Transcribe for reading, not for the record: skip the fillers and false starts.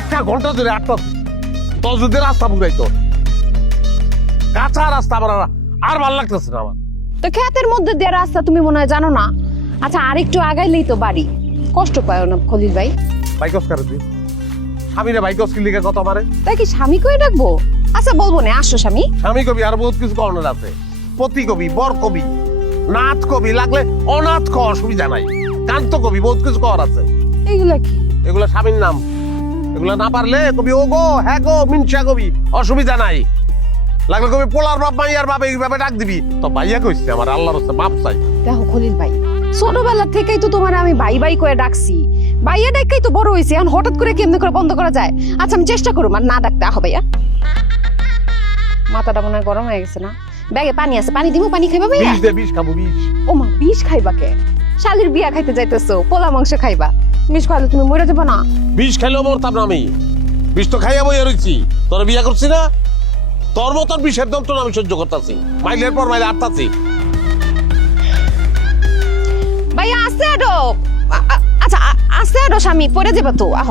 একটা ঘন্টা ধরে আটটা তো যদি রাস্তা বুঝাইতো কাঁচা রাস্তা আমার আর ভাল লাগতেছে না আমার। তো ক্ষেতের মধ্যে দিয়ে রাস্তা তুমি মনে হয় জানো না। আচ্ছা আরেকটু আগাইলেই তো বাড়ি, কষ্ট পায় না খলিল ভাই? বাইকস করে তুই স্বামী রে বাইকস কি লিখে কত মারে তাই কি স্বামী কই ডাকবো? আচ্ছা বলবো না, আসো স্বামী। স্বামী কবি আর বহুত কিছু করণের আছে, পতি কবি, বর কবি, নাথ কবি, লাগলে অনাথ ক অসুবিধা নাই, কান্ত কবি, বহুত কিছু কর আছে। এইগুলা কি? এগুলা স্বামীর নাম, এগুলা না পারলে কবি ও গো হ্যাঁ গো মিনসা কবি, অসুবিধা নাই। লাগলে কবি পোলার বাপ মাইয়ার বাপ এইভাবে ডাক দিবি তো ভাইয়া কইছে আমার আল্লাহর হচ্ছে বাপ চাই। দেখো খলিল ভাই, ছোটবেলা থেকেই তো তোমার আমি ভাই ভাই করে ডাকছি, ভাইয়া ডাকাই তো বড় হয়েছে, এখন হঠাৎ করে কেমনে করে বন্ধ করা যায়? আচ্ছা আমি চেষ্টা করুম আর না ডাকতে। আহ ভাইয়া, মাথাটা মনে হয় গরম হয়ে গেছে না? ব্যাগে পানি আছে, পানি দিমু? পানি খাইবা ভাইয়া? বিষ দে, বিষ খাবো বিষ। ও মা, বিষ খাইবা কে? শালির বিয়া খাইতে যাইতেছো, পোলা মাংস খাইবা, বিষ খাইলে তুমি মরে যাবে না? বিষ খাইলেও মরতাম না আমি, বিষ তো খাইয়া বইয়া রইছি। তোর বিয়া করছি না, তোর মতন বিষের যন্ত্রণা আমি সহ্য করতেছি, মাইলের পর মাইলে আটতাছি। ভাইয়া আস্তে আডো, আচ্ছা আস্তে আডো, স্বামী পড়ে যাবে তো। আহ